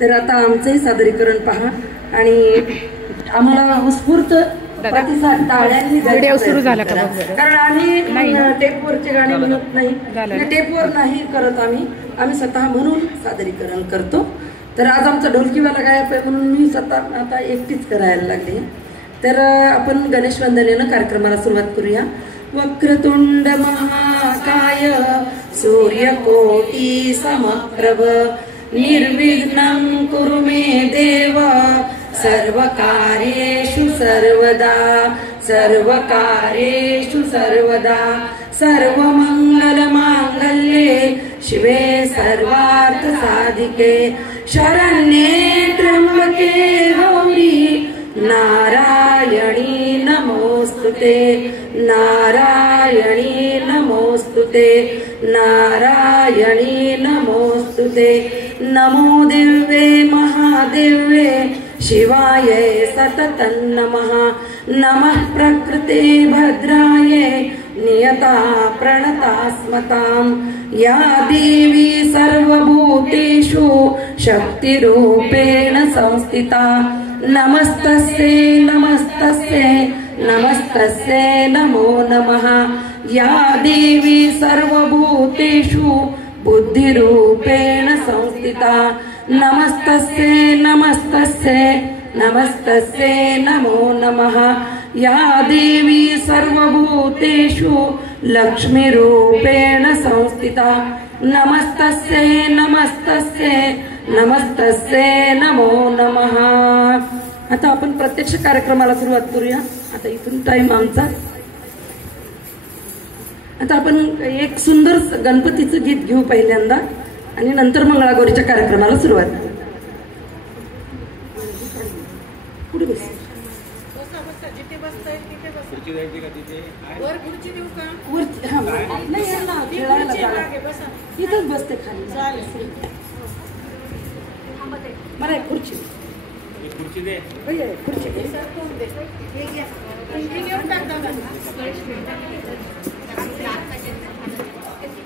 तर आता आमचंही सादरीकरण पहा आणि आम्हाला उत्स्फूर्त प्रतिसाद टाळ्यांनी व्हिडिओ सुरू झाला का? कारण आम्ही टेपवरचे गाणे म्हणत नाही, टेपवर नाही करत आम्ही स्वतः म्हणून सादरीकरण करतो. तर आज आमचा ढोलकीवाला गायक आहे म्हणून मी स्वतः आता एकटीच करायला लागले. तर आपण गणेश वंदनेनं कार्यक्रमाला सुरुवात करूया. वक्रतुंड महाकाय सूर्यकोटी समप्रभ निर्विघ्नं कुरु मे देव सर्वकार्येषु सर्वदा सर्वमंगलमांगल्ये शिवे सर्वार्थसाधिके शरण्ये त्र्यंबके गौरी नारायणी नमोस्तुते नमो दिव्ये महादिव्ये शिवाय सततं नमः. नमः प्रकृते भद्राये नियता प्रणतास्मतां या देवी सर्वभूतेषु शक्तिरूपेण संस्थिता. नमस्तस्यै नमो नमः. या देवी सर्वभूतेषु बुद्धिरूपेण संस्थिता. नमस्तस्यै नमो नमः. या देवी सर्वभूतेषु लक्ष्मीरूपेण संस्थिता. नमस्तस्यै नमो नमः. आता आपण प्रत्यक्ष कार्यक्रमाला सुरुवात करूया. आता इथून टाइम आमचा. आता आपण एक सुंदर गणपतीचं गीत घेऊ पहिल्यांदा आणि नंतर मंगळागौरीच्या कार्यक्रमाला सुरुवात करू. पुढे बस. इथंच बसते खाली. मला एक खुर्ची दे. खुर्ची दे.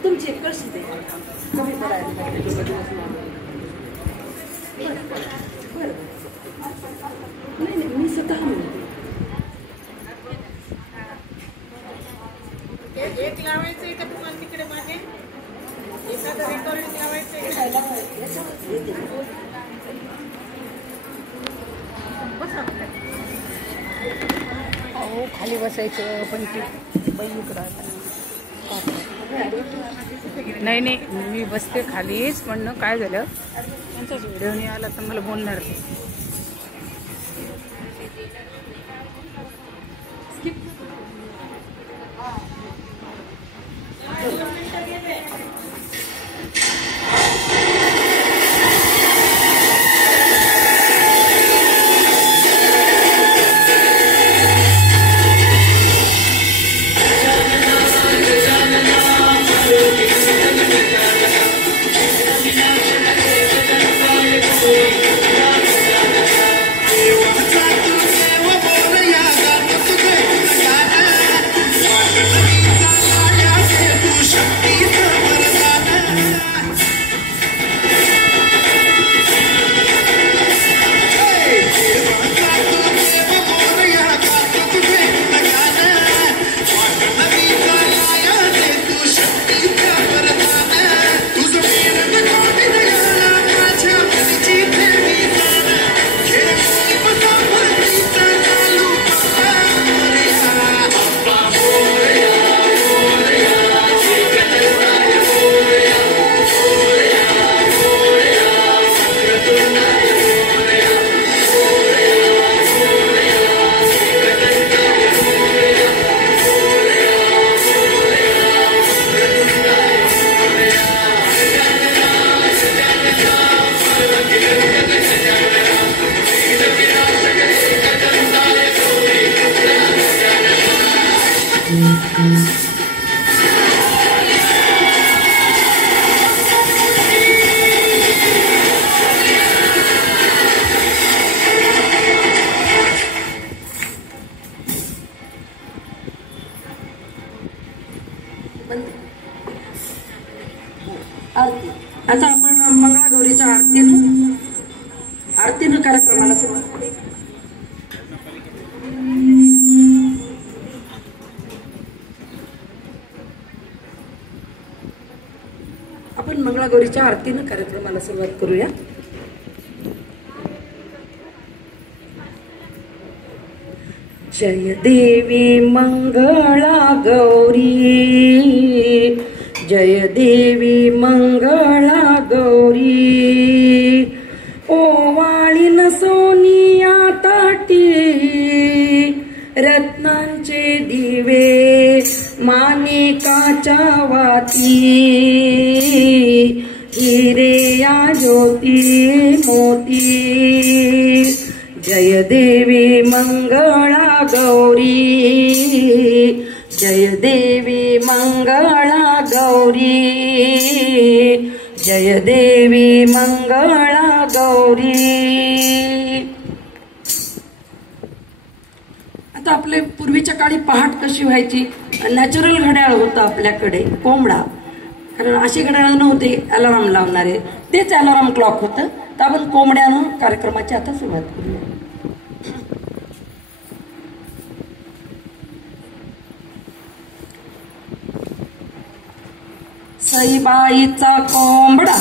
तुमची कशी दे. कमी पडायला नाही मी स्वतः म्हणते. एक लावायचंय का तुम्हाला तिकडे मागे एखादं रेकॉर्डिंग लावायचंय. अहो खाली बसायचं पण ती नाही मी बसते खालीच. म्हणणं काय झालं त्यांचाच व्हिडिओ नाही आला तर मला बोलणार नाही. शक्ती आरतीनं कार्यक्रमाला सुरुवात करूया. आपण मंगळागौरीच्या आरतीनं कार्यक्रमाला सुरुवात करूया. जय देवी मंगळा गौरी, जय देवी मंगळा गौरी, ओवाळीन सोनिया ताटी रत्नांचे दिवे माणिकाच्या वाती, हिरे या ज्योती मोती. जय देवी मंगळा गौरी, जय देवी मंगळा गौरी, जय देवी मंगळा गौरी. आता आपले पूर्वीच्या काळी पहाट कशी व्हायची, नॅचरल घड्याळ होतं आपल्याकडे कोंबडा, कारण अशी घड्याळ नव्हते अलाराम लावणारे, तेच अलाराम क्लॉक होतं. तर आपण कोंबड्यानं कार्यक्रमाची आता सुरुवात करूया. सईबाईचा कोंबडा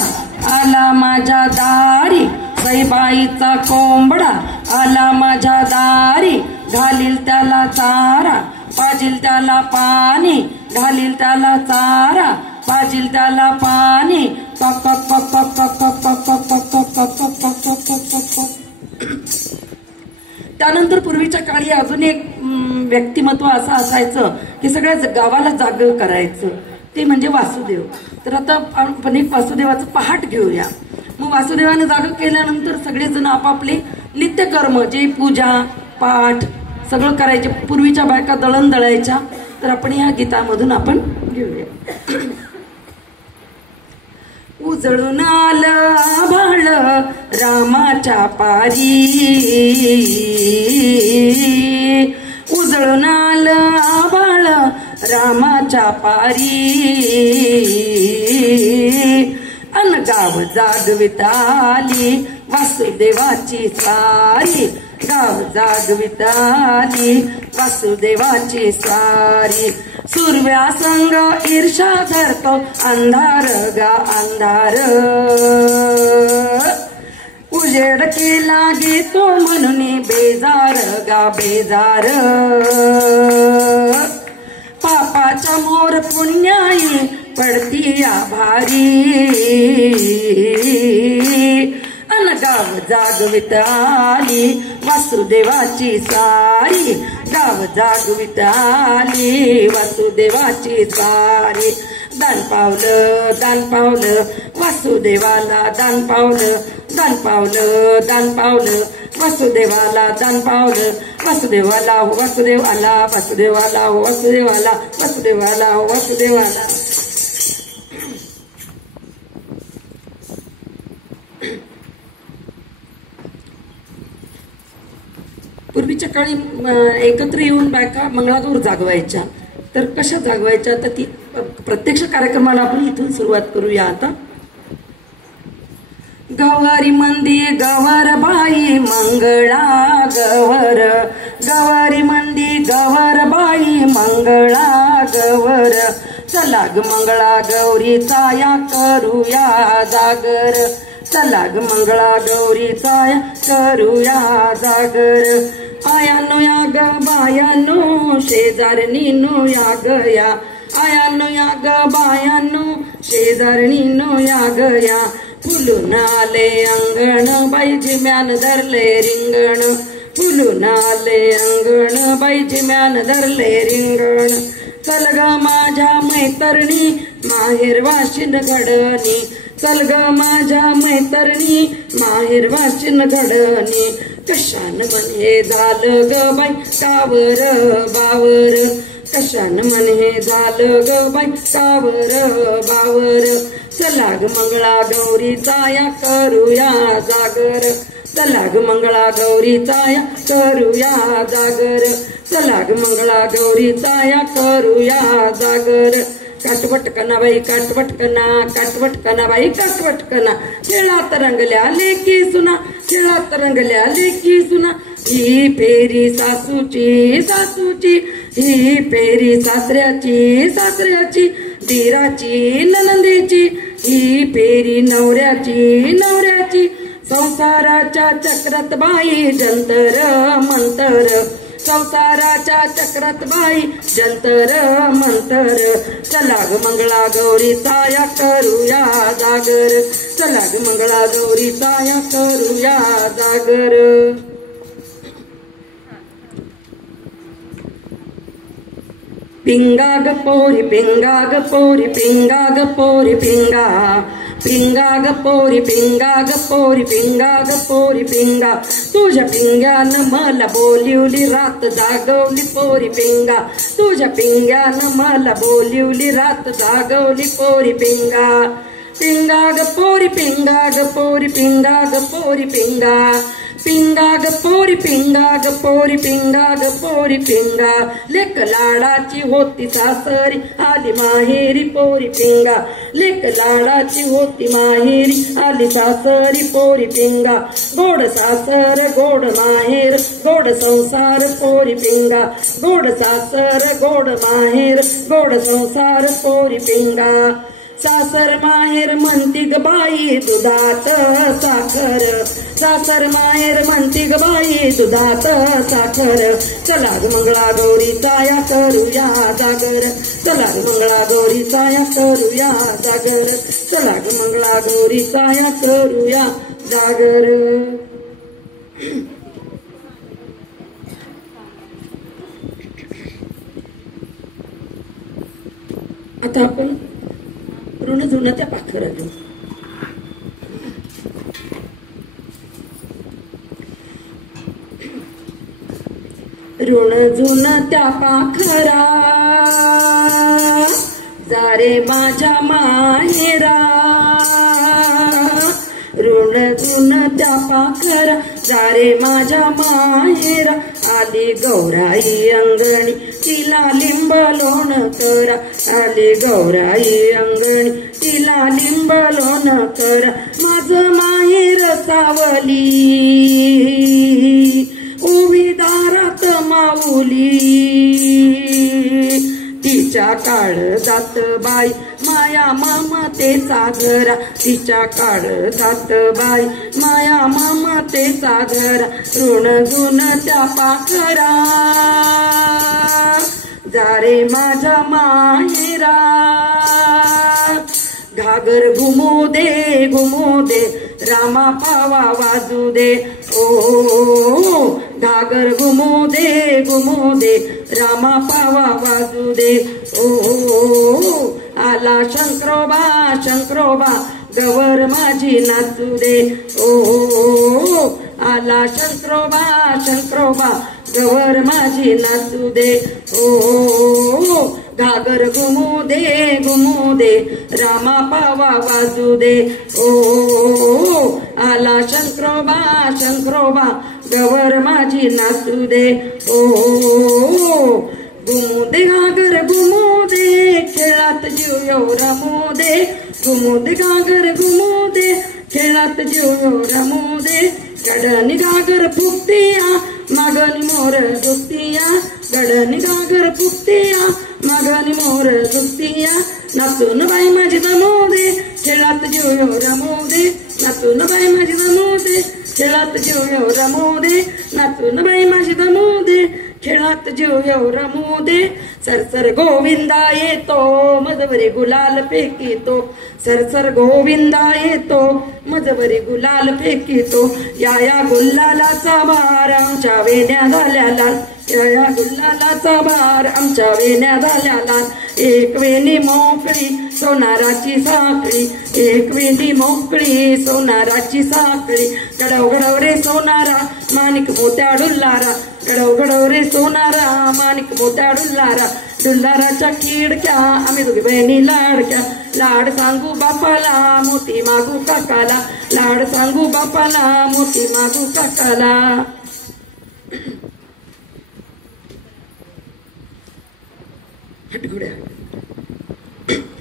आला माझ्या दारी, सईबाईचा कोंबडा आला माझ्या दारी, घालील त्याला चारा पाजील त्याला पाणी, घालील त्याला चारा पाजील त्याला पाणी. त्यानंतर पूर्वीच्या काळी अजून एक व्यक्तिमत्व असं असायचं की सगळ्या गावाला जाग करायचं, ते म्हणजे वासुदेव. तर आता आपण एक वासुदेवाचं पहाट घेऊया. मग वासुदेवाने जाग केल्यानंतर सगळेजण आपापले नित्यकर्म जे पूजा पाठ सगळं करायचे. पूर्वीच्या बायका दळण दळायच्या, तर आपण या गीतामधून आपण घेऊया. उजळून आलं आभाळ रामाच्या पारी, उजळून आलं आभाळ रामाच्या पारी, अन गाव जागविताली वासुदेवाची सारी, गाव जागविताली वासुदेवाची सारी. सुरव्या संग ईर्षा धरतो अंधार गा अंधार, उजेड केला घेतो म्हणून बेजार गा बेजार. पापाच्या मोर पुण्याई पडती आभारी, अन गाव जागविताली वासुदेवाची सारी, गाव जागविताली वासुदेवाची सारी. दान पावलं वासुदेवाला दान पावलं, दान पावलं वासुदेवाला दान पावलं. वासुदेवाला हो वासुदेवाला, वासुदेवाला हो वासुदेवाला, वासुदेवाला हो वासुदेवाला. पूर्वीच्या काळी एकत्र येऊन बायका मंगळागौर जागवायच्या. तर कशा जागवायच्या, तर ती प्रत्यक्ष कार्यक्रमाला आपण इथून सुरुवात करूया. आता गवारी मंदी गवर बाई मंगळा गवर, गवारी मंदी गवर बाई मंगळा गवर, चला ग मंगळा गौरीचा या करूया जागर, चला ग मंगळा गौरीचा या करूया जागर. आयानो या ग बायानो शेजारणीनो या गया, आयानो या ग बायानो शेजारणीनो या गया. फुलून आले अंगण बाई जिम्यान धरले रिंगण, फुलून आले अंगण बाई जिम्यान धरले रिंगण. चल ग माझ्या मैतरणी माहेर वाशिन घडणी, चल ग माझ्या मैतरणी माहेर वाशिन घडणी. कशान मन हे झालं ग बाई कावर बावर, कशान मन हे झालं ग बाई कावर बावर. चला ग मंगळा गौरीचा या करूया जागर, चला ग मंगळा गौरीचा या करूया जागर, चला ग मंगळा गौरीचा या करूया जागर. काटवटकना बाई काटवटकना, काटवटकना बाई काटवटकना. खेळात रंगल्या लेकी सुना, खेळात रंगल्या लेकी सुना, ही फेरी सासूची सासूची, ही फेरी सासऱ्याची सासऱ्याची, दिराची ननंदीची, ही फेरी नवऱ्याची नवऱ्याची. संसाराच्या चक्रात बाई जंतर मंतर, संसाराच्या चक्रात बाई जंतर मंतर. चला ग मंगळा गौरी साया करूया जागर, चला ग मंगळा गौरी साया करूया जागर. पिंगा ग पोरी पिंगा ग पोरी पिंगा ग पोरी पिंगा, पिंगा ग पोरी पिंगा ग पोरी पिंगा ग पोरी पिंगा. तुझ्या पिंग्यानं मला बोलिवली रात जागवली पोरी पिंगा, तुझ्या पिंग्यानं मला बोलिवली रात जागवली पोरी पिंगा. पिंगा ग पोरी पिंगा ग पोरी पिंगा ग पोरी पिंगा, पिंगा ग पोरी पिंगा ग पोरी पिंगा ग पोरी पिंगा. लेक लाडाची होती सासरी आली माहेरी पोरी पिंगा, लेक लाडाची होती माहेरी आली सासरी पोरी पिंगा. गोड सासर गोड माहेर गोड संसार पोरी पिंगा, गोड सासर गोड माहेर गोड संसार पोरी पिंगा. सासर माहेर म्हणती ग बाई दुधात साखर, सासर माहेर म्हणती ग बाई दुधात साखर. चला ग मंगळा गौरी साया करूया जागर, चला ग मंगळा गौरी साया करूया जागर, चला ग मंगळा गौरी साया करूया जागर. आता आपण ऋण जुनं त्या पाखरा घेऊ. ऋण जुनं त्या पाखरा जा रे माझ्या माहेरा, ऋण जुनं त्या पाखरा जा रे माझ्या माहेरा. आली गौराई अंगणी तिला लिंब लोण करा, आली गौराई अंगणी तिला लिंब लोण करा. माझं माहेर सावली उभी दारात माऊली, तिच्या काळ जात बाई माया ममतेचा घरा, तिच्या काळ जात बाई माया ममतेचा घरा. ऋण जुन त्या पाखरा जा रे माझ्या माहेरा. घागर घुमू दे रामा पावा वाजू दे, ओ घागर घुमू दे रामा पावा वाजू दे. ओ आला शंकरोबा गवर माझी नाचू दे, ओ आला शंकरोबा गवर माझी नाचू दे. ओ घागर घुमू दे रामा पावा वाजू दे. ओ आला शंकरोबा गवर माझी नाचू दे. ओ घुमू दे घागर घुमू दे खेळात जीव रमू दे, घुमू दे घागर घुमू दे खेळात जीव रमू दे. गडनी घागर फुकतिया मागणी मोर दुखतिया, गडनी घागर फुकतिया मागणी मोर दुखतिया. नाचून बाई माझी जमू दे खेळात जीव रमू दे, नाचून बाई माझी जमू दे खेळात जीव रमू दे, नाचून बाई माझी जमू दे खेळात जीव रमू दे. सरसर गोविंदा येतो मजवरी गुलाल फेकितो, सरसर गोविंदा येतो मजवरी गुलाल फेकितो. या गुल्लालाचा भार आमच्या वेण्या झाल्या लाल, या गुल्लालाचा भार आमच्या वेण्या झाल्या लाल. एक वेणी मोकळी सोनाराची साखळी, एक वेणी मोकळी सोनाराची साखळी. गडव गडव रे सोनारा माणिक मोत्या डुल्लारा, गडव गडव रे सोनारा माणिक मोत्या डुल्लारा. डुल्लाराच्या खिडक्या आम्ही दोघी बहिणी लाडक्या, लाड सांगू बापाला मोती मागू काकाला, लाड सांगू बापाला मोती मागू काकाला.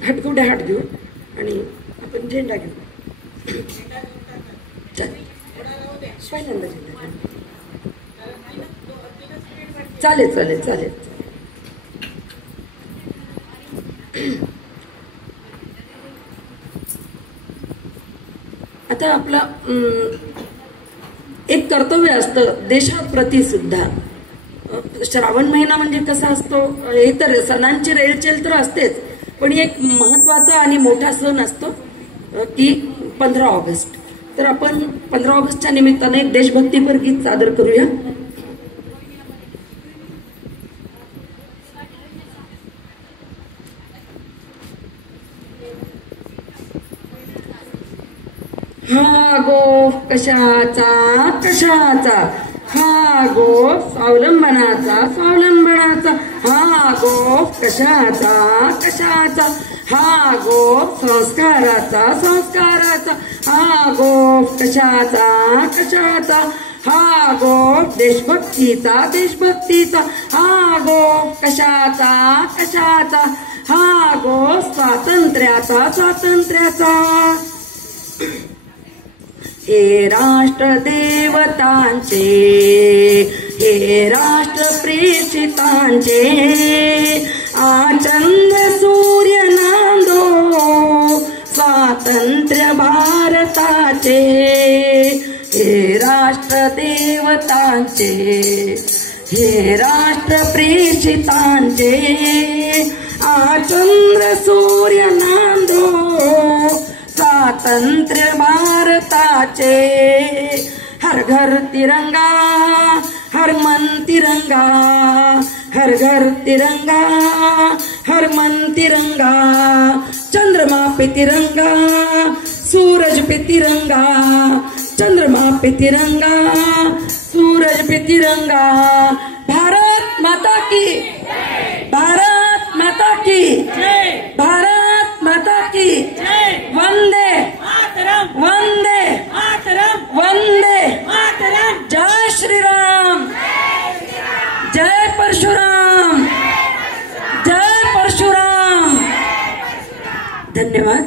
हटघोड्या हात घेऊ आणि आपण झेंडा घेऊ. पहिल्यांदा चालेल चालेल चालेल. आता आपला एक कर्तव्य असतं देशाप्रती सुद्धा. श्रावण महिना म्हणजे कसा असतो, हे तर सणांची रेलचेल तर असतेच, पण एक महत्वाचा आणि मोठा सण असतो की 15 ऑगस्ट. तर आपण 15 ऑगस्टच्या निमित्ताने एक देशभक्तीपर गीत सादर करूया. हा गो कशाचा कशाचा, हा गो स्वावलंबनाचा स्वावलंबनाचा, हा गो कशाचा कशाचा, हा गो संस्काराचा संस्काराचा, हा गो कशाचा कशाचा, हा गो देशभक्तीचा देशभक्तीचा, हा गो कशाचा कशाचा, हा गो स्वातंत्र्याचा स्वातंत्र्याचा. हे राष्ट्र देवतांचे, हे राष्ट्र प्रेषितांचे, आचंद्र सूर्य नांदो स्वातंत्र्य भारताचे. हे राष्ट्र देवतांचे, हे राष्ट्र प्रेषितांचे, आचंद्र सूर्य नांदो स्वातंत्र्य भारताचे. हर घर तिरंगा हर मन तिरंगा, हर घर तिरंगा हर मन तिरंगा, चंद्रमा पे तिरंगा सूरज पे तिरंगा, चंद्रमा पे तिरंगा सूरज पे तिरंगा. भारत माता की, भारत माता की, भारत माता की. वंदे वंदे वंदे. जय श्री राम, जय परशुराम, जय परशुराम. धन्यवाद.